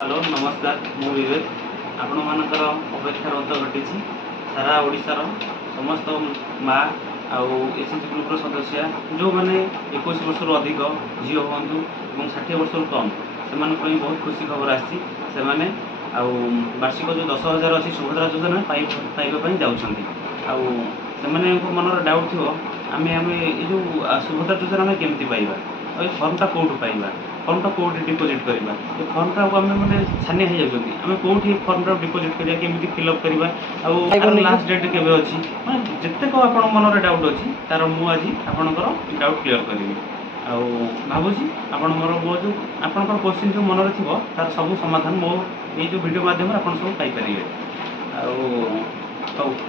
Hello नमस्कार मु विवेक आपण मानकर अपेक्षार अंत घटी सारा ओडिशार समस्त माँ आउ एसएचजी ग्रुप सदस्य जो मैंने 21 वर्ष अधिक झील हूँ और 60 वर्ष कम से बहुत खुशी खबर आसी वार्षिक जो 10,000 अच्छी सुभद्रा योजना पाइबा जाऊँच मन डाउट थो आम जो सुभद्रा योजना आम केमती पाइबा फर्मटा कौटू पाइबा फर्मटा कौटी डिपोजिट करवा फर्मटा आम मैंने छानिया हो जाती आम कौटी फर्मटा डिपोजिट करा केमी फिलअप करवा लास्ट डेट के अच्छी मैं जितेक आप मन डाउट अच्छी तार मुझे आपंकर डाउट क्लीयर करी भावुँ आपण मोर मो जो आपंकर क्वेश्चन जो मन थी तार सब समाधान मो ये जो वीडियो माध्यम आप सब पाइपर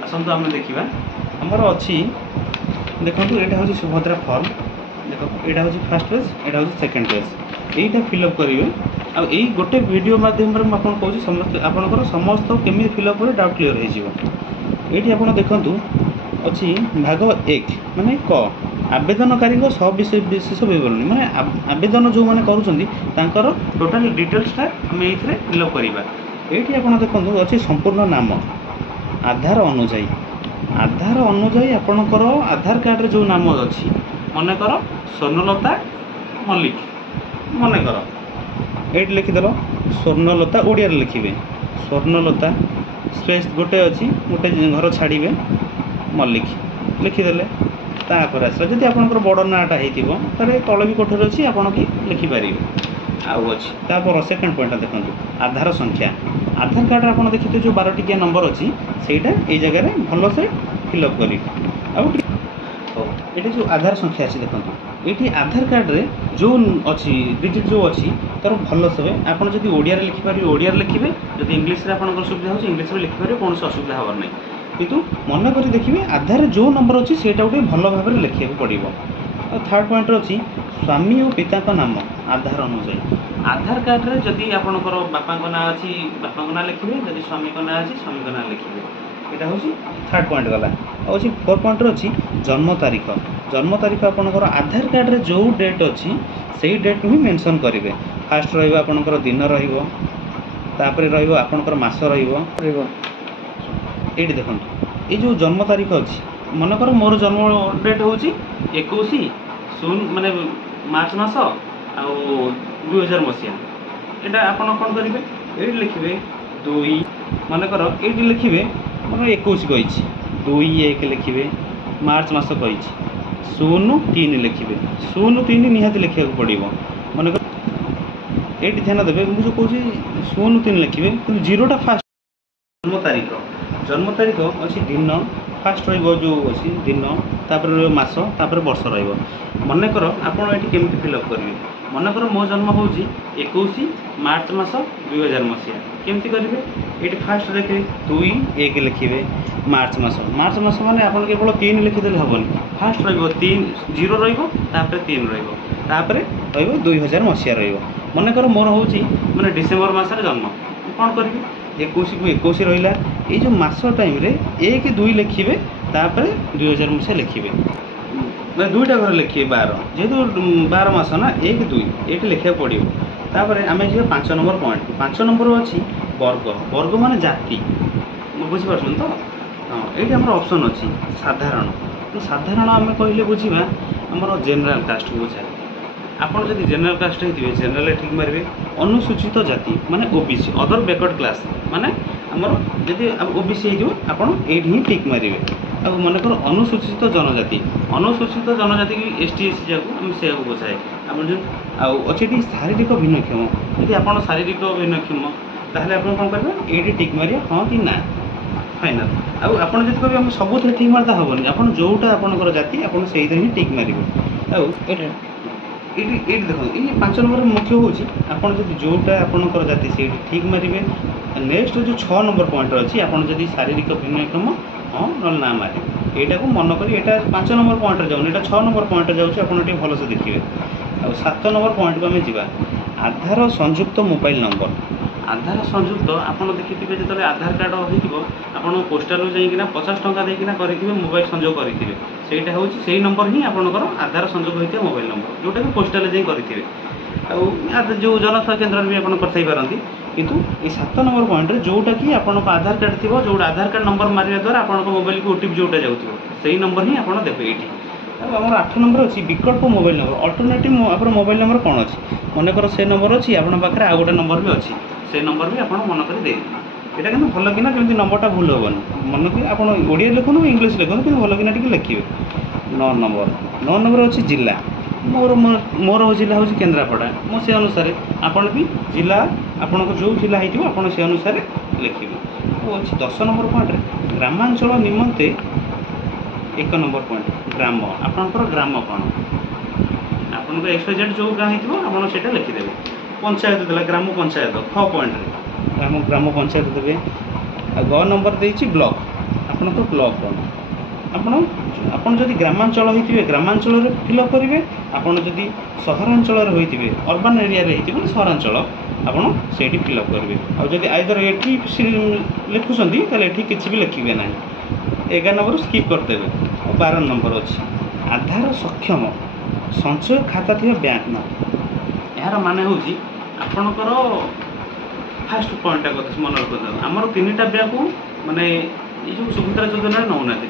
आसतु आम देखा आमर अच्छी देखो यहाँ हूँ सुभद्रा फर्म देखो यहाँ हूँ फास्ट पेज यहाँ हूँ सेकेंड पेज यहीटा फिलअप करेंगे आई गोटे वीडियो माध्यम मुझे कहूँ समस्त आपंकर समस्त केमी फिलअप कर डाउट क्लीयर होती आप देखु अच्छी भाग 1 माने क आवेदनकारी सविशेष विशेष विवरणी माने आवेदन जो मैंने कर टोटाल डिटेल्सटा आम ये फिलअप करवा ये आप देखो अच्छी संपूर्ण नाम आधार अनुजाई आपणकर आधार कार्ड जो नाम अच्छी मनकर स्वर्णलता मल्लिक मनकर ये लिखिदेल स्वर्णलता ओडिया लिखे स्वर्णलता स्पेस गोटे अच्छी गोटे घर छाड़े मल्लिक लिखिदेले तापर आसला जदि आपंकर बड़ नाटा होता तल भी कोठर अच्छी आपड़ कि लिखिपारे आउ अच्छी तापर सेकेंड पॉइंट देखो आधार संख्या आधार कार्ड आप देखिए जो 12 टिकिया नंबर अच्छी सेटा ये जगह भल से फिलअप कर ये जो आधार संख्या अच्छी देखो ये आधार कार्ड रे जो अच्छी डिजिट जो अच्छी तार भल से आपड़ जब ओडिया लिखिपारे ओडिया लिखे जब इंग्लीश आपंकर सुविधा हो इंग्लीश में लिखिपारे कौन असुविधा हबार नहीं किंतु मन कर देखिए आधार जो नंबर अच्छी से गोटे भल भाव में लिखा पड़ो। थर्ड पॉइंट अच्छी स्वामी और पिता का नाम आधार अनुजाई आधार कार्ड रे जदि आपंकर बापा ना अच्छी बापा ना लिखे जदि स्वामी का ना अच्छी स्वामी का ना लिखे यहाँ हूँ थर्ड पॉइंट गला अच्छी फोर्थ पॉइंट अच्छी जन्म तारीख आपंकर आधार कार्ड रे जो डेट अच्छी से डेट ही मेंशन करेंगे फास्ट रहा दिन रपर रहा मस रही देखो ये जो जन्म तारीख अच्छी मनकर मोर जन्म डेट हूँ 21 माने मार्च मस आ 2000 मसीहा यहाँ आप कौन करेंगे ये लिखे 2 मनकर ये लिखे मन 21 कही 2/1 लिखे मार्च मस कही 03 लिखे 03 निहाती लिखा पड़ो मनकर ये ध्यान देवे मुझे कौन 03 लिखे कि जीरोटा फास्ट जन्म तारीख अच्छी दिन फास्ट जो अच्छी दिन तापर मस तापर वर्ष मनकर आपड़ ये केमी फिलअप करेंगे मनकर मो जन्म हूँ 21 मार्च मस 2000 मसीहा केमती करेंगे ये फास्ट देखे 2/1 लिखे मार्च मस मैंने आप केवल 3 लिखिदे हेनी फास्ट रीन 0 रही 3 रही 2000 मसीहा मनकर मोर हूँ मैंने डिसेम्बर मसरे जन्म कौन करेंगे 21 को 21 रहा ये जो मास टाइम रे 1-2 लिखे तापर 2000 मसीहा लिखे दुईटा घर लिखे 12 जेहेतु 12 मास ना 1-2 ये लिखा पड़ो तापर आम जी 5 नंबर पॉइंट 5 नंबर अच्छी वर्ग मान जाति बुझीपार तो हाँ ये आम ऑप्शन अच्छी साधारण तो साधारण आम कहले बुझा आमर जेनराल कास्ट को बुझाए आपड़ जब जेनराल कास्ट होते जेनराल ठीक मारे अनुसूचित जाति माने ओबीसी अदर बैकवर्ड क्लास माने आमर जब ओबीसी आप ही टिक मारे आ मनकर अनुसूचित जनजाति की एसटी एससी जाक से बुझाए आप अच्छे शारीरिक भिन्नक्षम यदि आप शारीरिक भिन्नक्षम ताहले आप कौन करेंगे ये टिक मारे हाँ कि ना फाइनाल आपड़ जब कहे सब ठीक मारता हेनी आप जोटा आपंकर जाति आप ही टिक मारे ये देखो ये 5 नंबर मुख्य हूँ आपड़ जब जोटा आपंकर जाति से ठीक मारे नेक्स्ट जो 6 नंबर पॉइंट अच्छी आप शारीरिक भिन्नक्षम हाँ ना ना मारे यहाँ को मन कर यहाँ 5 नंबर पॉइंट जाऊन यहाँ 6 नंबर पॉइंट जाऊँच आप भलसे देखिए आ 7 नंबर पॉइंट को आम जा आधार संयुक्त मोबाइल नंबर आधार संयुक्त आप देखिए जो आधार कार्ड हो पोस्टाल जाइना 50 टंका देना करेंगे मोबाइल संजोग करेंगे सहीटा हूँ से नंबर ही आपंकर आधार संजोग होता मोबाइल नंबर जोटा कि पोस्टाल जा करेंगे जो जनसेवा केन्द्र भी आप करते किंतु ये 7 नंबर पॉइंट जोटा कि आपको आधार कार्ड थी जो आधार कार्ड नंबर मारिया द्वारा आपको मोबाइल को ओटीपी जोटा जाऊँ से नंबर ही आप देते ये आम 8 नंबर अच्छी विकल्प मोबाइल नंबर अल्टरनेटिव आप मोबाइल नंबर कौन अच्छी मनकर से नंबर अच्छी आप पाखे आउ गोटे नंबर भी अच्छी से नंबर भी आप मन कर दे यहाँ कि भल कि कमी नंबरटा भूल हेन मन कि आप ओडिया लिखुन इंग्लीश लिखुन कि भल कि लिखे 9 नंबर अच्छी जिला मोर जिला हूँ केन्द्रापड़ा मुझे अनुसार आपड़ भी जिला आपन जो जिला हो से अनुसार लिखे तो अच्छी 10 नंबर पॉइंट ग्रामांचल निमंते 1 नंबर पॉइंट ग्राम आपणकर ग्राम कौन आपन XYZ जो गाँ होता लिखिदेवे पंचायत देला ग्राम पंचायत 6 पॉइंट ग्राम पंचायत देवे ग नंबर देती ब्लॉक आपणकर ब्लॉक कौन आपड़ जदि ग्रामांचल होते ग्रामांचल फिलअप करेंगे आपड़ जदि सहरांचल होते अर्बान एरिया होती सहरांचल आपड़ से फिलअप करेंगे आदि आइदर ये लिखुंट ये किसी भी लिखे ना 11 नंबर स्किप करदेवे 12 नंबर अच्छी आधार सक्षम संचय खाता थी बैंक ना यार माने हूँ आपणकर फास्ट पॉइंट कथा मन रखा आमर 3टा बैंक माने ये जो सुभद्रा योजना नौना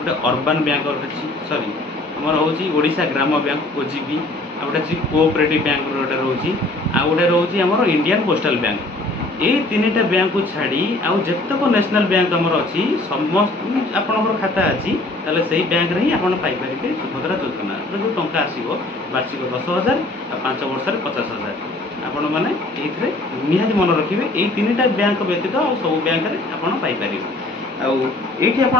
गोटे अर्बान बैंक अच्छी सॉरी आमर हूँ ओडिशा ग्राम बैंक ओजीपी आ गोटे अच्छी कोऑपरेटिव बैंक गोटे रोचे आ गोटे रोचे आमर इंडियन पोस्टल बैंक ये 3टा बैंक को छाड़ी आउ जेतक नेशनल बैंक आमर अच्छी समस्त आपणकर खाता अच्छी ताले से बैंक रे ही आप पाइपर सुभद्रा योजना जो टंका आसो वार्षिक 10,000 आ 5 वर्ष 50,000 आपण मैंने ये निहाती मन रखिए ये 3टा बैंक व्यतीत आ सब बैंक पाइपर आउठी आप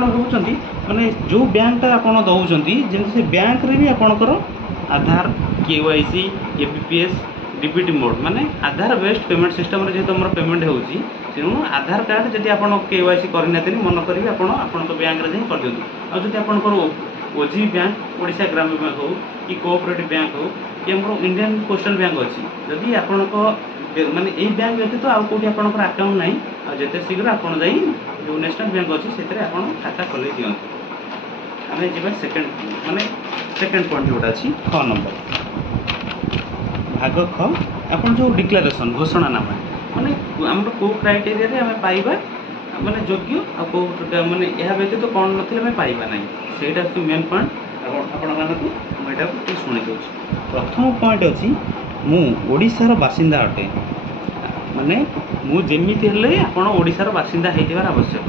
माने जो बैंकटा आप दौरान जमी से बैंक रे भी आपणकर आधार KYC APPS डीबीटी मोड माने आधार बेस्ड पेमेंट सिस्टम रे जेतो हमर पेमेंट होउची तेणु आधार कार्ड जदि आपण KYC करना मन करेंगे आपण बैंक रे कर दिंतु आ जदि आपणकर ओजी बैंक ओडिशा ग्राम्य बैंक हो कि कोऑपरेटिव बैंक हो कि हमर इंडियन पोस्टल बैंक अच्छी जदि आपण माने यही बैंक व्यतीत आउ कौटी आपणकर अकाउंट ना आ जिते शीघ्र आपड़ जा जो नेशनल बैंक अच्छी से खाता खोल दिंतु आम जी सेकेंड माने सेकेंड पॉइंट जोटा अच्छी 6 नंबर भाग ख आप जो डिक्लारेशन घोषणानामा माने आम को क्राइटेरिया आम पाइबा माने योग्य आ माने यह व्यतीत कौन ना पाइबा ना सेटा मेन पॉइंट आपको शुणी दूँ प्रथम पॉइंट अच्छी मु ओडिशार बासिंदा अटे माने मु जेमिति हेले आपण ओडिशार बासिंदा होइतिबार आवश्यक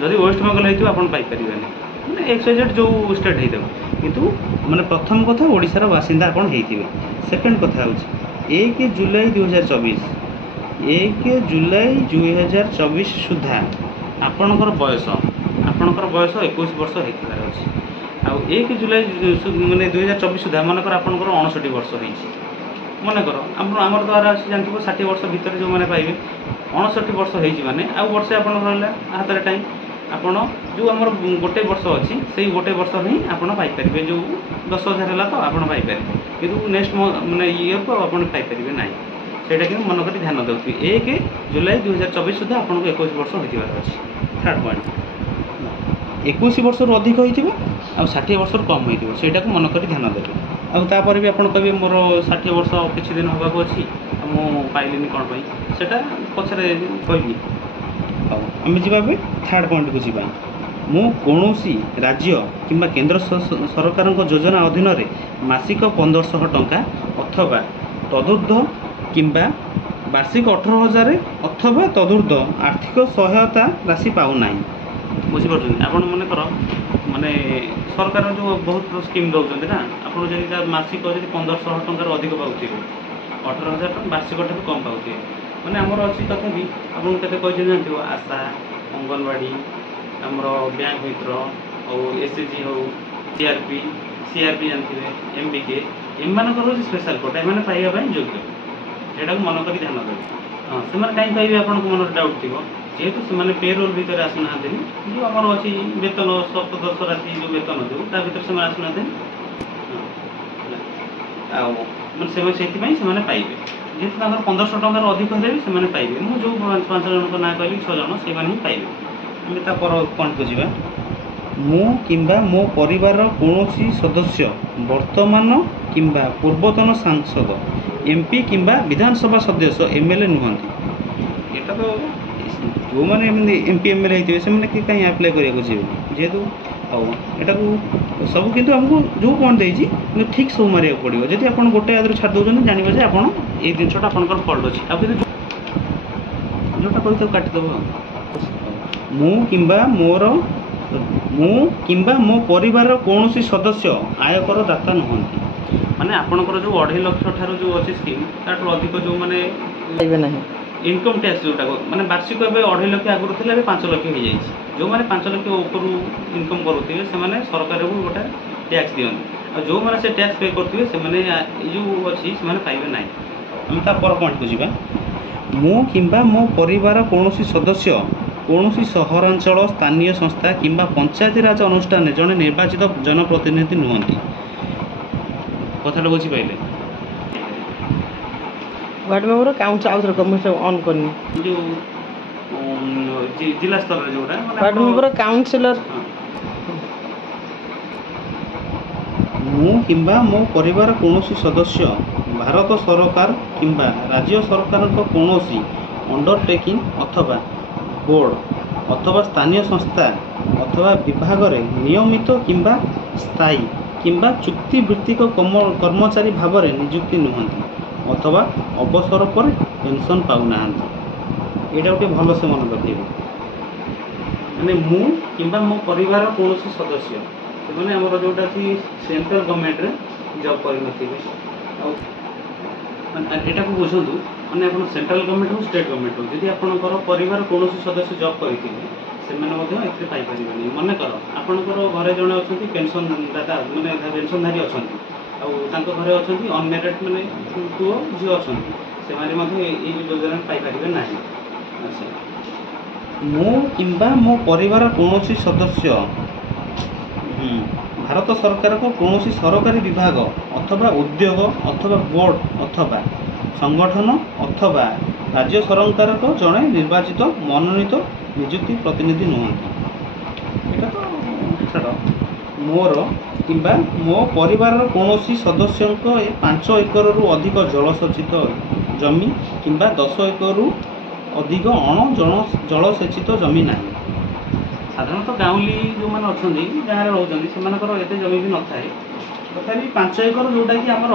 जदि वेस्ट बेंगल होइतिबा आपण पाइ परिबानी माने XYZ जो स्टेट होइतबो किंतु माने प्रथम कथा ओडिशार बासिंदा आपण होइतिबे सेकंड कथा होछि 1 जुलाई 2024 1 जुलाई 2024 सुधा आपणकर बयस 21 वर्ष होइतिबार अछि आ 1 जुलाई माने 2024 सुधा मनकर आपणकर 59 वर्ष होइछि मनकर आमर द्वारा जानते 60 वर्ष भितर जो मैंने पाइबे 59 वर्ष होने आउ वर्षे आप हाथ में टाइम आपण जो आमर गोटे वर्ष अच्छी से गोटे वर्ष ही आपड़ पाइपर जो 10,000 है तो आप पाइपर कि नेक्स्ट मानने ये को आप पाइपर ना ସେଇଟା କିନ୍ତୁ ମନ କରି ଧ୍ୟାନ ଦେଉଥିବେ 1 ଜୁଲାଇ 2024 ସୁଦ୍ଧା ଆପଣଙ୍କୁ 21 ବର୍ଷ ହୋଇଥିବାର ଅଛି। ଥାର୍ଡ଼ ପଏଣ୍ଟ 21 ବର୍ଷରୁ ଅଧିକ ହୋଇଥିବ ଆଉ 60 ବର୍ଷରୁ କମ୍ ହୋଇଥିବ ସେଇଟାକୁ ମନ କରି ଧ୍ୟାନ ଦେବେ। ଆଉ ତାପରେ ବି ଆପଣ କହିବେ ମୋର 60 ବର୍ଷ କିଛି ଦିନ ହେବାକୁ ଅଛି ଆଉ ମୁଁ ପାଇଲିନି କ'ଣ ପାଇଁ ସେଇଟା ପଛରେ କହିବି। ହଉ ଆମେ ଯିବା ଏବେ ଥାର୍ଡ଼ ପଏଣ୍ଟକୁ ଯିବା। ମୁଁ କୌଣସି ରାଜ୍ୟ କିମ୍ବା କେନ୍ଦ୍ର ସରକାରଙ୍କ ଯୋଜନା ଅଧୀନରେ ମାସିକ 1500 ଟଙ୍କା ଅଥବା ତଦୁର୍ଦ୍ଧ କିମ୍ବା ବାର୍ଷିକ 18,000 ଅଥବା ତଦୁର୍ଦ୍ଧ ଆର୍ଥିକ ସହାୟତା ରାଶି ପାଉନାହିଁ। ବୁଝିପାରୁଛନ୍ତି ଆପଣ ମନେକର ମାନେ ସରକାର ଯେଉଁ ବହୁତ ସ୍କିମ୍ ଦେଉଛନ୍ତି ନା ଆପଣ ଯଦି ମାସିକ ଯଦି 1500 ଟଙ୍କାରୁ ଅଧିକ ପାଉଥିବେ 18,000 ଟଙ୍କା ବାର୍ଷିକ ଠାରୁ କମ୍ ପାଉଥିବେ ମାନେ ଆମର ଅଛି ତଥାପି ଆପଣଙ୍କୁ କେତେ କହିଛନ୍ତି ଜାଣିଥିବ ଆଶା ଅଙ୍ଗନବାଡ଼ି ଆମର ବ୍ୟାଙ୍କ ମିତ୍ର ଆଉ SHG ହଉ CRP ଜାଣିଥିବେ MBK ଏମାନଙ୍କର ହେଉଛି ସ୍ପେଶାଲ କୋଟା ଏମାନେ ପାଇବା ପାଇଁ ଯୋଗ୍ୟ ସେଇଟାକୁ ମନ କରି ଧ୍ୟାନ ଦେବେ। ହଁ ସେମାନେ କାହିଁକି ପାଇବେ ଆପଣଙ୍କ ମନରେ ଡାଉଟ୍ ଥିବ ଯେହେତୁ ସେମାନେ ପେ ରୋଲ୍ ଭିତରେ ଆସୁନାହାନ୍ତି ଯେଉଁ ଆମର ଅଛି ବେତନ ସପ୍ତଦଶ ରାଶି ଯେଉଁ ବେତନ ଯେଉଁ ତା ଭିତରେ ସେମାନେ ଆସୁନାହାନ୍ତି ଆଉ ମାନେ ସେମାନେ ସେଇଥିପାଇଁ ସେମାନେ ପାଇବେ ଯେହେତୁ ତାଙ୍କର 1500 ଟଙ୍କାରୁ ଅଧିକ ହେଲେ ବି ସେମାନେ ପାଇବେ। ମୁଁ ଯେଉଁ 5 ଜଣଙ୍କ ନାଁ କହିଲି 6 ଜଣ ସେମାନେ ହିଁ ପାଇବେ। ଆମେ ତା ପର ପଏଣ୍ଟକୁ ଯିବା। ମୁଁ କିମ୍ବା ମୋ ପରିବାରର କୌଣସି ସଦସ୍ୟ ବର୍ତ୍ତମାନ କିମ୍ବା ପୂର୍ବତନ ସାଂସଦ MP କିମ୍ବା ବିଧାନସଭା ସଦସ୍ୟ MLA ନୁହନ୍ତି। ଏଇଟା ତ ଯେଉଁମାନେ ଏମିତି MPMରେ ହେଇଥିବେ ସେମାନେ କି କାହିଁ ଆପ୍ଲାଏ କରିବାକୁ ଯିବେ ଯେହେତୁ ହଉ ଏଟାକୁ ସବୁ କିନ୍ତୁ ଆମକୁ ଯେଉଁ ପଏଣ୍ଟ ଦେଇଛି କିନ୍ତୁ ଠିକ୍ ସବୁ ମାରିବାକୁ ପଡ଼ିବ। ଯଦି ଆପଣ ଗୋଟେ ଆଦରୁ ଛାଡ଼ି ଦେଉଛନ୍ତି ଜାଣିବେ ଯେ ଆପଣ ଏଇ ଜିନିଷଟା ଆପଣଙ୍କର ଫଲ୍ଟ ଅଛି। ଆଉ କିନ୍ତୁ ଯେଉଁଟା କରୁ ତାକୁ କାଟିଦେବ। ମୁଁ କିମ୍ବା ମୋ ପରିବାରର କୌଣସି ସଦସ୍ୟ ଆୟକର ଦାତା ନୁହନ୍ତି। ମାନେ ଆପଣଙ୍କର ଯେଉଁ 2.5 ଲକ୍ଷ ଠାରୁ ଯେଉଁ ଅଛି ସ୍କିମ୍ ତାଠୁ ଅଧିକ ଯେଉଁମାନେ ପାଇବେ ନାହିଁ। ଇନକମ୍ ଟ୍ୟାକ୍ସ ଯେଉଁଟାକୁ ମାନେ ବାର୍ଷିକ ଏବେ 2.5 ଲକ୍ଷ ଆଗରୁ ଥିଲା, ଏବେ 5 ଲକ୍ଷ ହେଇଯାଇଛି। ଯେଉଁମାନେ 5 ଲକ୍ଷ ଉପରୁ ଇନକମ୍ କରୁଥିବେ ସେମାନେ ସରକାରକୁ ଗୋଟେ ଟ୍ୟାକ୍ସ ଦିଅନ୍ତି। ଆଉ ଯେଉଁମାନେ ସେ ଟ୍ୟାକ୍ସ ପେ କରୁଥିବେ ସେମାନେ ଏଇ ଯେଉଁ ଅଛି ସେମାନେ ପାଇବେ ନାହିଁ। ଆମେ ତା ପର ପଏଣ୍ଟକୁ ଯିବା। ମୁଁ କିମ୍ବା ମୋ ପରିବାର କୌଣସି ସଦସ୍ୟ କୌଣସି ସହରାଞ୍ଚଳ ସ୍ଥାନୀୟ ସଂସ୍ଥା କିମ୍ବା ପଞ୍ଚାୟତିରାଜ ଅନୁଷ୍ଠାନରେ ଜଣେ ନିର୍ବାଚିତ ଜନପ୍ରତିନିଧି ନୁହନ୍ତି। କଥାଟା ବୁଝିପାରିଲେ? ୱାର୍ଡ଼ ମେମ୍ବର କାଉଣ୍ସିଲ ଆଉ ଥରେ କମିଟି ଅନ୍ କରିନି। ଯେଉଁ ଜିଲ୍ଲା ସ୍ତରରେ ଯେଉଁଟା ୱାର୍ଡ଼ ମେମ୍ବର କାଉନସିଲର। ମୁଁ କିମ୍ବା ମୋ ପରିବାର କୌଣସି ସଦସ୍ୟ ଭାରତ ସରକାର କିମ୍ବା ରାଜ୍ୟ ସରକାରଙ୍କ କୌଣସି ଅଣ୍ଡରଟେକିଂ ଅଥବା ବୋର୍ଡ଼ ଅଥବା ସ୍ଥାନୀୟ ସଂସ୍ଥା ଅଥବା ବିଭାଗରେ ନିୟମିତ କିମ୍ବା ସ୍ଥାୟୀ କିମ୍ବା ଚୁକ୍ତିଭିତ୍ତିକ କର୍ମଚାରୀ ଭାବରେ ନିଯୁକ୍ତି ନୁହନ୍ତି ଅଥବା ଅବସର ପରେ ପେନସନ୍ ପାଉନାହାନ୍ତି। ଏଇଟା ଗୋଟେ ଭଲସେ ମନେ ରଖିବେ। ମାନେ ମୁଁ କିମ୍ବା ମୋ ପରିବାର କୌଣସି ସଦସ୍ୟ ସେମାନେ ଆମର ଯେଉଁଟା ଅଛି ସେଣ୍ଟ୍ରାଲ ଗଭର୍ଣ୍ଣମେଣ୍ଟରେ ଜବ୍ କରିନଥିବେ। ଆଉ ଏଟାକୁ ବୁଝନ୍ତୁ, ମାନେ ଆପଣ ସେଣ୍ଟ୍ରାଲ ଗଭର୍ଣ୍ଣମେଣ୍ଟ ହଉ ଷ୍ଟେଟ୍ ଗଭର୍ଣ୍ଣମେଣ୍ଟ ହଉ, ଯଦି ଆପଣଙ୍କର ପରିବାର କୌଣସି ସଦସ୍ୟ ଜବ୍ କରିଥିବେ ସେମାନେ ମଧ୍ୟ ଏଥିରେ ପାଇପାରିବେନି। ମନେକର ଆପଣଙ୍କର ଘରେ ଜଣେ ଅଛନ୍ତି ପେନସନ୍ ଦାତା, ମାନେ ପେନସନ୍ଧାରୀ ଅଛନ୍ତି, ଆଉ ତାଙ୍କ ଘରେ ଅଛନ୍ତି ଅନମ୍ୟାରେଡ୍ ମାନେ ପୁଅ ଝିଅ ଅଛନ୍ତି, ସେମାନେ ମଧ୍ୟ ଏଇ ଯୋଜନା ପାଇପାରିବେ ନାହିଁ। ଆଚ୍ଛା, ମୁଁ କିମ୍ବା ମୋ ପରିବାର କୌଣସି ସଦସ୍ୟ ଭାରତ ସରକାରଙ୍କ କୌଣସି ସରକାରୀ ବିଭାଗ ଅଥବା ଉଦ୍ୟୋଗ ଅଥବା ବୋର୍ଡ଼ ଅଥବା ସଂଗଠନ ଅଥବା ରାଜ୍ୟ ସରକାରଙ୍କ ଜଣେ ନିର୍ବାଚିତ ମନୋନୀତ ନିଯୁକ୍ତି ପ୍ରତିନିଧି ନୁହନ୍ତି। ଏଇଟା ତ ଛାଡ଼। ମୋର କିମ୍ବା ମୋ ପରିବାରର କୌଣସି ସଦସ୍ୟଙ୍କ 5 ଏକରରୁ ଅଧିକ ଜଳସେଚିତ ଜମି କିମ୍ବା 10 ଏକରରୁ ଅଧିକ ଜଳସେଚିତ ଜମି ନାହିଁ। ସାଧାରଣତଃ ଗାଉଁଲି ଯେଉଁମାନେ ଅଛନ୍ତି ଗାଁରେ ରହୁଛନ୍ତି ସେମାନଙ୍କର ଏତେ ଜମି ବି ନଥାଏ, ତଥାପି 5 ଏକର ଯେଉଁଟାକି ଆମର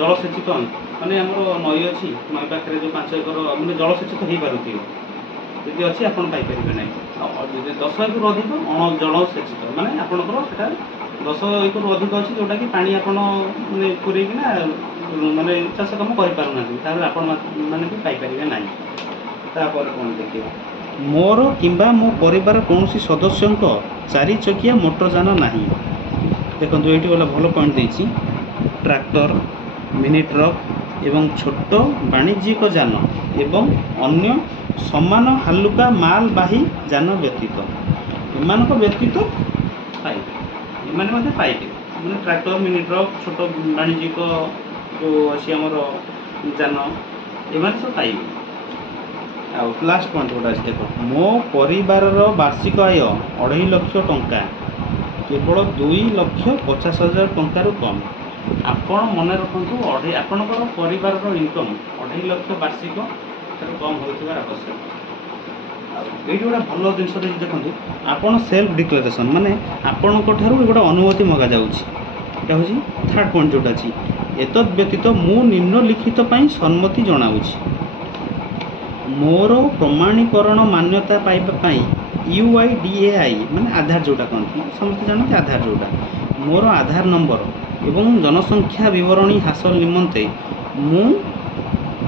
ଜଳସେଚିତ, ମାନେ ଆମର ନଈ ଅଛି, ନଈ ପାଖରେ ଯେଉଁ 5 ଏକର ମାନେ ଜଳସେଚିତ ହେଇପାରୁଥିବ ଯଦି ଅଛି ଆପଣ ପାଇପାରିବେ ନାହିଁ। ଆଉ ଯଦି 10 ଏକରୁ ଅଧିକ ଜଳସେଚିତ ମାନେ ଆପଣଙ୍କର ସେଟା 10 ଏକରୁ ଅଧିକ ଅଛି ଯେଉଁଟାକି ପାଣି ଆପଣ ମାନେ ପୁରେଇକିନା ମାନେ ଚାଷ କାମ କରିପାରୁନାହାନ୍ତି, ତାହେଲେ ଆପଣ ମାନେ ବି ପାଇପାରିବେ ନାହିଁ। ତାପରେ କ'ଣ ଦେଖିବା, ମୋର କିମ୍ବା ମୋ ପରିବାର କୌଣସି ସଦସ୍ୟଙ୍କ 4 ଚକିଆ ମୋଟରଯାନ ନାହିଁ। ଦେଖନ୍ତୁ ଏଇଠି ଗୋଟେ ଭଲ ପଏଣ୍ଟ ଦେଇଛି, ଟ୍ରାକ୍ଟର, ମିନି ଟ୍ରକ୍ ଏବଂ ଛୋଟ ବାଣିଜ୍ୟିକ ଯାନ ଏବଂ ଅନ୍ୟ ସମାନ ହାଲୁକା ମାଲବାହୀ ଯାନ ବ୍ୟତୀତ ଏମାନଙ୍କ ବ୍ୟତୀତ ପାଇବେ, ଏମାନେ ମଧ୍ୟ ପାଇବେ। ମାନେ ଟ୍ରାକ୍ଟର, ମିନି ଟ୍ରକ୍, ଛୋଟ ବାଣିଜ୍ୟିକ ଯେଉଁ ଅଛି ଆମର ଯାନ ଏମାନେ ସବୁ ପାଇବେ। ଆଉ ଲାଷ୍ଟ ପଏଣ୍ଟ ଗୋଟେ ଅଛି, ଦେଖ ମୋ ପରିବାରର ବାର୍ଷିକ ଆୟ 2.5 ଲକ୍ଷ ଟଙ୍କା କେବଳ 2,50,000 ଟଙ୍କାରୁ କମ୍। ଆପଣ ମନେ ରଖନ୍ତୁ ଆପଣଙ୍କର ପରିବାରର ଇନକମ୍ 2.5 ଲକ୍ଷ ବାର୍ଷିକ ଠାରୁ କମ୍ ହୋଇଥିବା ଆବଶ୍ୟକ। ଆଉ ଏଇଠି ଗୋଟେ ଭଲ ଜିନିଷ ଦେଇଛି, ଦେଖନ୍ତୁ ଆପଣ ସେଲ୍ଫ ଡିକ୍ଲାରେସନ୍ ମାନେ ଆପଣଙ୍କ ଠାରୁ ଗୋଟେ ଅନୁମତି ମଗାଯାଉଛି। ଏଇଟା ହେଉଛି ଥାର୍ଡ଼ ପଏଣ୍ଟ ଯେଉଁଟା ଅଛି, ଏତଦ୍ ବ୍ୟତୀତ ମୁଁ ନିମ୍ନଲିଖିତ ପାଇଁ ସମ୍ମତି ଜଣାଉଛି। ମୋର ପ୍ରମାଣୀକରଣ ମାନ୍ୟତା ପାଇବା ପାଇଁ UIDAI ମାନେ ଆଧାର ଯେଉଁଟା କହନ୍ତି, ସମସ୍ତେ ଜାଣନ୍ତି ଆଧାର ଯେଉଁଟା, ମୋର ଆଧାର ନମ୍ବର ଏବଂ ଜନସଂଖ୍ୟା ବିବରଣୀ ହାସଲ ନିମନ୍ତେ ମୁଁ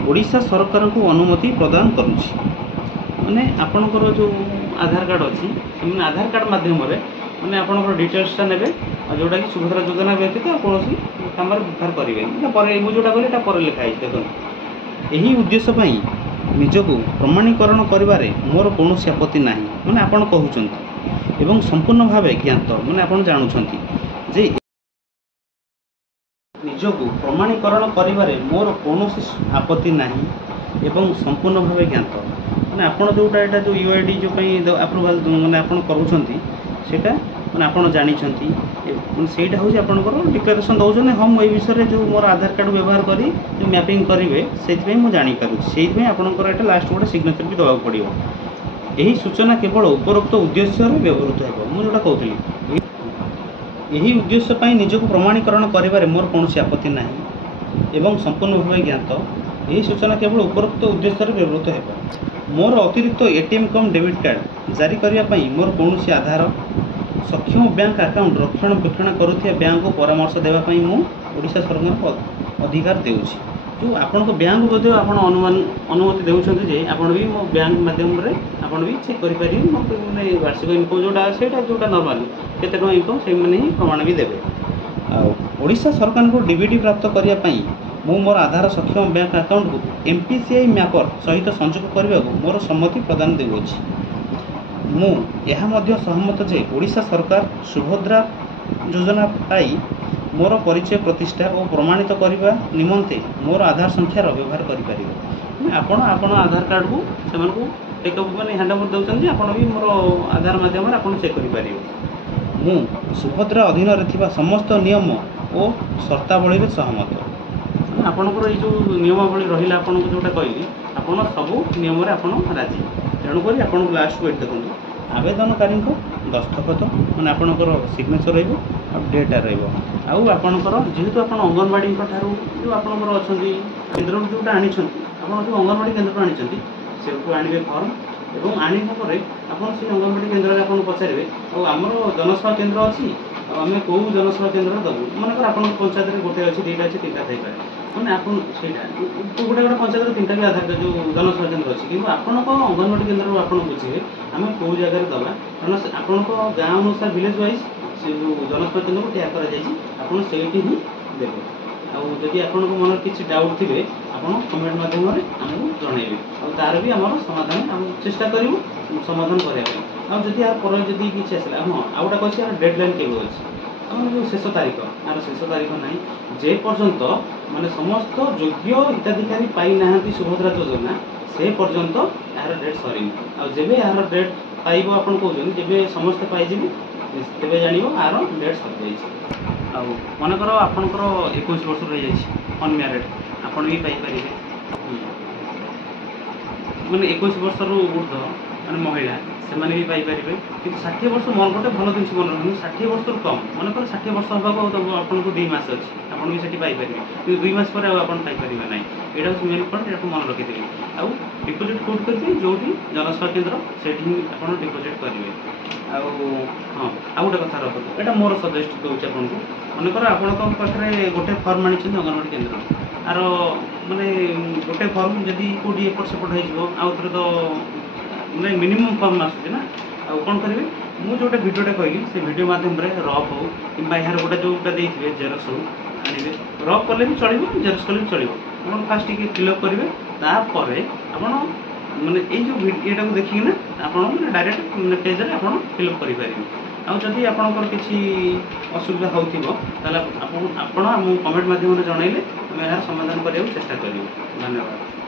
ଓଡ଼ିଶା ସରକାରଙ୍କୁ ଅନୁମତି ପ୍ରଦାନ କରୁଛି। ମାନେ ଆପଣଙ୍କର ଯେଉଁ ଆଧାର କାର୍ଡ଼ ଅଛି ସେମାନେ ଆଧାର କାର୍ଡ଼ ମାଧ୍ୟମରେ ମାନେ ଆପଣଙ୍କର ଡିଟେଲ୍ସଟା ନେବେ, ଆଉ ଯେଉଁଟାକି ସୁଭଦ୍ରା ଯୋଜନା ବ୍ୟତୀତ କୌଣସି କାମରେ ବ୍ୟବହାର କରିବେନି। ଏଇଟା ପରେ ମୁଁ ଯେଉଁଟା କହିଲି ଏଇଟା ପରେ ଲେଖା ହେଇଛି। ଦେଖନ୍ତୁ, ଏହି ଉଦ୍ଦେଶ୍ୟ ପାଇଁ ନିଜକୁ ପ୍ରମାଣୀକରଣ କରିବାରେ ମୋର କୌଣସି ଆପତ୍ତି ନାହିଁ, ମାନେ ଆପଣ କହୁଛନ୍ତି, ଏବଂ ସମ୍ପୂର୍ଣ୍ଣ ଭାବେ ଜ୍ଞାତ ମାନେ ଆପଣ ଜାଣୁଛନ୍ତି ଯେ ନିଜକୁ ପ୍ରମାଣୀକରଣ କରିବାରେ ମୋର କୌଣସି ଆପତ୍ତି ନାହିଁ ଏବଂ ସମ୍ପୂର୍ଣ୍ଣ ଭାବେ ଜ୍ଞାତ। ମାନେ ଆପଣ ଯେଉଁଟା ଏଇଟା ଯେଉଁ UID ଯେଉଁ ପାଇଁ ଆପ୍ରୁଭାଲ୍ ମାନେ ଆପଣ କରୁଛନ୍ତି ସେଇଟା ମାନେ ଆପଣ ଜାଣିଛନ୍ତି ସେଇଟା ହେଉଛି ଆପଣଙ୍କର ଡିକ୍ଲାରେସନ୍ ଦେଉଛନ୍ତି ହଁ ମୁଁ ଏଇ ବିଷୟରେ ଯେଉଁ ମୋର ଆଧାର କାର୍ଡ଼ ବ୍ୟବହାର କରି ଯେଉଁ ମ୍ୟାପିଂ କରିବେ ସେଇଥିପାଇଁ ମୁଁ ଜାଣିପାରୁଛି, ସେଇଥିପାଇଁ ଆପଣଙ୍କର ଏଇଟା ଲାଷ୍ଟ ଗୋଟେ ସିଗ୍ନେଚର୍ ବି ଦେବାକୁ ପଡ଼ିବ। ଏହି ସୂଚନା କେବଳ ଉପରୋକ୍ତ ଉଦ୍ଦେଶ୍ୟରେ ବ୍ୟବହୃତ ହେବ। ମୁଁ ଯେଉଁଟା କହୁଥିଲି ଏହି ଉଦ୍ଦେଶ୍ୟ ପାଇଁ ନିଜକୁ ପ୍ରମାଣୀକରଣ କରିବାରେ ମୋର କୌଣସି ଆପତ୍ତି ନାହିଁ ଏବଂ ସମ୍ପୂର୍ଣ୍ଣ ଭାବେ ଜ୍ଞାତ। ଏହି ସୂଚନା କେବଳ ଉପରୋକ୍ତ ଉଦ୍ଦେଶ୍ୟରେ ବ୍ୟବହୃତ ହେବ। ମୋର ଅତିରିକ୍ତ ATM କମ୍ ଡେବିଟ୍ କାର୍ଡ଼ ଜାରି କରିବା ପାଇଁ ମୋର କୌଣସି ଆଧାର ସକ୍ଷମ ବ୍ୟାଙ୍କ ଆକାଉଣ୍ଟ ରକ୍ଷଣାବେକ୍ଷଣ କରୁଥିବା ବ୍ୟାଙ୍କକୁ ପରାମର୍ଶ ଦେବା ପାଇଁ ମୁଁ ଓଡ଼ିଶା ସରକାରଙ୍କୁ ଅଧିକାର ଦେଉଛି। ଯେଉଁ ଆପଣଙ୍କ ବ୍ୟାଙ୍କ ମଧ୍ୟ ଆପଣ ଅନୁମତି ଦେଉଛନ୍ତି ଯେ ଆପଣ ବି ମୋ ବ୍ୟାଙ୍କ ମାଧ୍ୟମରେ ଆପଣ ବି ଚେକ୍ କରିପାରିବେ ମୋ ମାନେ ବାର୍ଷିକ ଇନକମ୍ ଯେଉଁଟା ସେଇଟା ଯେଉଁଟା ନର୍ମାଲି କେତେ ଟଙ୍କା ଇନକମ୍ ସେଇମାନେ ହିଁ ପ୍ରମାଣ ବି ଦେବେ। ଆଉ ଓଡ଼ିଶା ସରକାରଙ୍କୁ DBT ପ୍ରାପ୍ତ କରିବା ପାଇଁ ମୁଁ ମୋର ଆଧାର ସକ୍ଷମ ବ୍ୟାଙ୍କ ଆକାଉଣ୍ଟକୁ MPCI ମ୍ୟାପର ସହିତ ସଂଯୋଗ କରିବାକୁ ମୋର ସମ୍ମତି ପ୍ରଦାନ ଦେଉଅଛି। ମୁଁ ଏହା ମଧ୍ୟ ସହମତ ଯେ ଓଡ଼ିଶା ସରକାର ସୁଭଦ୍ରା ଯୋଜନା ପାଇ ମୋର ପରିଚୟ ପ୍ରତିଷ୍ଠା ଓ ପ୍ରମାଣିତ କରିବା ନିମନ୍ତେ ମୋର ଆଧାର ସଂଖ୍ୟାର ବ୍ୟବହାର କରିପାରିବେ। ଆପଣ ଆଧାର କାର୍ଡ଼କୁ ସେମାନଙ୍କୁ ଟେକଅପ୍ ମାନେ ହ୍ୟାଣ୍ଡ ଓଭର୍ ଦେଉଛନ୍ତି ଯେ ଆପଣ ବି ମୋର ଆଧାର ମାଧ୍ୟମରେ ଆପଣ ଚେକ୍ କରିପାରିବେ। ମୁଁ ସୁଭଦ୍ରା ଅଧୀନରେ ଥିବା ସମସ୍ତ ନିୟମ ଓ ସର୍ତ୍ତାବଳୀରେ ସହମତ। ଆପଣଙ୍କର ଏଇ ଯେଉଁ ନିୟମାବଳୀ ରହିଲା ଆପଣଙ୍କୁ ଯେଉଁଟା କହିଲି ଆପଣ ସବୁ ନିୟମରେ ଆପଣ ରାଜି। ତେଣୁକରି ଆପଣଙ୍କୁ ଲାଷ୍ଟକୁ ଏଠି ଦେଖନ୍ତୁ ଆବେଦନକାରୀଙ୍କ ଦସ୍ତଖତ ମାନେ ଆପଣଙ୍କର ସିଗ୍ନେଚର୍ ରହିବ ଆଉ ଡେଟ୍ଟା ରହିବ। ଆଉ ଆପଣଙ୍କର ଯେହେତୁ ଆପଣ ଅଙ୍ଗନବାଡ଼ିଙ୍କ ଠାରୁ ଯେଉଁ ଆପଣଙ୍କର ଅଛନ୍ତି କେନ୍ଦ୍ରରୁ ଯେଉଁଟା ଆଣିଛନ୍ତି ଆପଣ ଯେଉଁ ଅଙ୍ଗନବାଡ଼ି କେନ୍ଦ୍ରରୁ ଆଣିଛନ୍ତି ସେଠୁ ଆଣିବେ ଫର୍ମ ଏବଂ ଆଣିବା ପରେ ଆପଣ ସେଇ ଅଙ୍ଗନବାଡ଼ି କେନ୍ଦ୍ରରେ ଆପଣ ପଚାରିବେ ଆଉ ଆମର ଜନସେବା କେନ୍ଦ୍ର ଅଛି ଆଉ ଆମେ କେଉଁ ଜନସେବା କେନ୍ଦ୍ରରେ ଦେବୁ। ମନେକର ଆପଣଙ୍କ ପଞ୍ଚାୟତରେ ଗୋଟେ ଅଛି ଦୁଇଟା ଅଛି ତିନିଟା ଥାଇପାରେ ମାନେ ଆପଣ ସେଇଟା ଗୋଟେ ପଞ୍ଚାୟତରେ ତିନିଟା ବି ଆଧାର ଯେଉଁ ଜନସେବା କେନ୍ଦ୍ର ଅଛି କିନ୍ତୁ ଆପଣଙ୍କ ଅଙ୍ଗନବାଡ଼ି କେନ୍ଦ୍ରରୁ ଆପଣ ବୁଝିବେ ଆମେ କେଉଁ ଜାଗାରେ ଦେବା କାରଣ ଆପଣଙ୍କ ଗାଁ ଅନୁସାରେ ଭିଲେଜ୍ ୱାଇଜ୍ ସେ ଯେଉଁ ଜନସେବା କେନ୍ଦ୍ରକୁ ତିଆରି କରାଯାଇଛି ଆପଣ ସେଇଠି ହିଁ ଦେବେ। ଆଉ ଯଦି ଆପଣଙ୍କ ମନରେ କିଛି ଡାଉଟ୍ ଥିବେ ଆପଣ କମେଣ୍ଟ ମାଧ୍ୟମରେ ଆମକୁ ଜଣାଇବେ ଆଉ ତା'ର ବି ଆମର ସମାଧାନ ଆମେ ଚେଷ୍ଟା କରିବୁ ସମାଧାନ କରିବା ପାଇଁ। ଆଉ ଯଦି ୟା ପରେ ଯଦି କିଛି ଆସିଲା ହଁ ଆଉ ଗୋଟେ ଅଛି ଆର ଡେଡ଼ଲାଇନ୍ କେବେ ଅଛି ଆମର ଯେଉଁ ଶେଷ ତାରିଖ ଆର ଶେଷ ତାରିଖ ନାହିଁ ଯେ ପର୍ଯ୍ୟନ୍ତ ମାନେ ସମସ୍ତ ଯୋଗ୍ୟ ହିତାଧିକାରୀ ପାଇନାହାନ୍ତି ସୁଭଦ୍ରା ଯୋଜନା ସେ ପର୍ଯ୍ୟନ୍ତ ଏହାର ଡେଟ୍ ସରିନି। ଆଉ ଯେବେ ଏହାର ଡେଟ୍ ପାଇବ ଆପଣ କହୁଛନ୍ତି ଯେବେ ସମସ୍ତେ ପାଇଯିବେ ତେବେ ଜାଣିବ ଆର ଡେଟ୍ ସରିଯାଇଛି। ଆଉ ମନେକର ଆପଣଙ୍କର 21 ବର୍ଷ ରହିଯାଇଛି ଅନମ୍ୟାରେଡ଼ ଆପଣ ବି ପାଇପାରିବେ ମାନେ 21 ବର୍ଷରୁ ଉର୍ଦ୍ଧ୍ୱ ମାନେ ମହିଳା ସେମାନେ ବି ପାଇପାରିବେ। କିନ୍ତୁ 60 ବର୍ଷ ଗୋଟେ ଭଲ ଜିନିଷ ମନେ ରଖନ୍ତୁ 60 ବର୍ଷରୁ କମ୍ ମନେକର 60 ବର୍ଷ ହେବାକୁ ଆପଣଙ୍କୁ 2 ମାସ ଅଛି ଆପଣ ବି ସେଠି ପାଇପାରିବେ କିନ୍ତୁ 2 ମାସ ପରେ ଆଉ ଆପଣ ପାଇପାରିବେ ନାହିଁ। ଏଇଟା ହେଉଛି ମେନ୍ ପଏଣ୍ଟ ଏଟାକୁ ମନେ ରଖିଥିବେ। ଆଉ ଡିପୋଜିଟ୍ କୋଉଠି କରିବେ ଯେଉଁଠି ଜନସେବା କେନ୍ଦ୍ର ସେଇଠି ହିଁ ଆପଣ ଡିପୋଜିଟ୍ କରିବେ। ଆଉ ହଁ ଆଉ ଗୋଟେ କଥା ରଖନ୍ତୁ ଏଇଟା ମୋର ସଜେଷ୍ଟ ଦେଉଛି ଆପଣଙ୍କୁ ମନେକର ଆପଣଙ୍କ ପାଖରେ ଗୋଟେ ଫର୍ମ ଆଣିଛନ୍ତି ଅଙ୍ଗନବାଡ଼ି କେନ୍ଦ୍ର ଆର ମାନେ ଗୋଟେ ଫର୍ମ ଯଦି କେଉଁଠି ଏପଟ ସେପଟ ହେଇଯିବ ଆଉ ଥରେ ତ ମାନେ ମିନିମମ୍ ଫର୍ମ ଆସୁଛି ନା ଆଉ କ'ଣ କରିବେ ମୁଁ ଯେଉଁଟା ଭିଡ଼ିଓଟା କହିଲି ସେ ଭିଡ଼ିଓ ମାଧ୍ୟମରେ ରଫ୍ ହେଉ କିମ୍ବା ଏହାର ଗୋଟେ ଯେଉଁଟା ଦେଇଥିବେ ଜେରକ୍ସ ହେଉ ଆଣିବେ ରଫ୍ କଲେ ବି ଚଳିବ ଜେରକ୍ସ କଲେ ବି ଚଳିବ ଆପଣ ଫାଷ୍ଟ ଟିକେ ଫିଲ୍ଅପ୍ କରିବେ ତାପରେ ଆପଣ ମାନେ ଏଇ ଯେଉଁ ଏଇଟାକୁ ଦେଖିକିନା ଆପଣ ମାନେ ଡାଇରେକ୍ଟ ପେଜ୍ରେ ଆପଣ ଫିଲ୍ଅପ୍ କରିପାରିବେ। ଆଉ ଯଦି ଆପଣଙ୍କର କିଛି ଅସୁବିଧା ହେଉଥିବ ତାହେଲେ ଆପଣ ଆମକୁ କମେଣ୍ଟ ମାଧ୍ୟମରେ ଜଣାଇଲେ ଆମେ ଏହାର ସମାଧାନ କରିବାକୁ ଚେଷ୍ଟା କରିବୁ। ଧନ୍ୟବାଦ।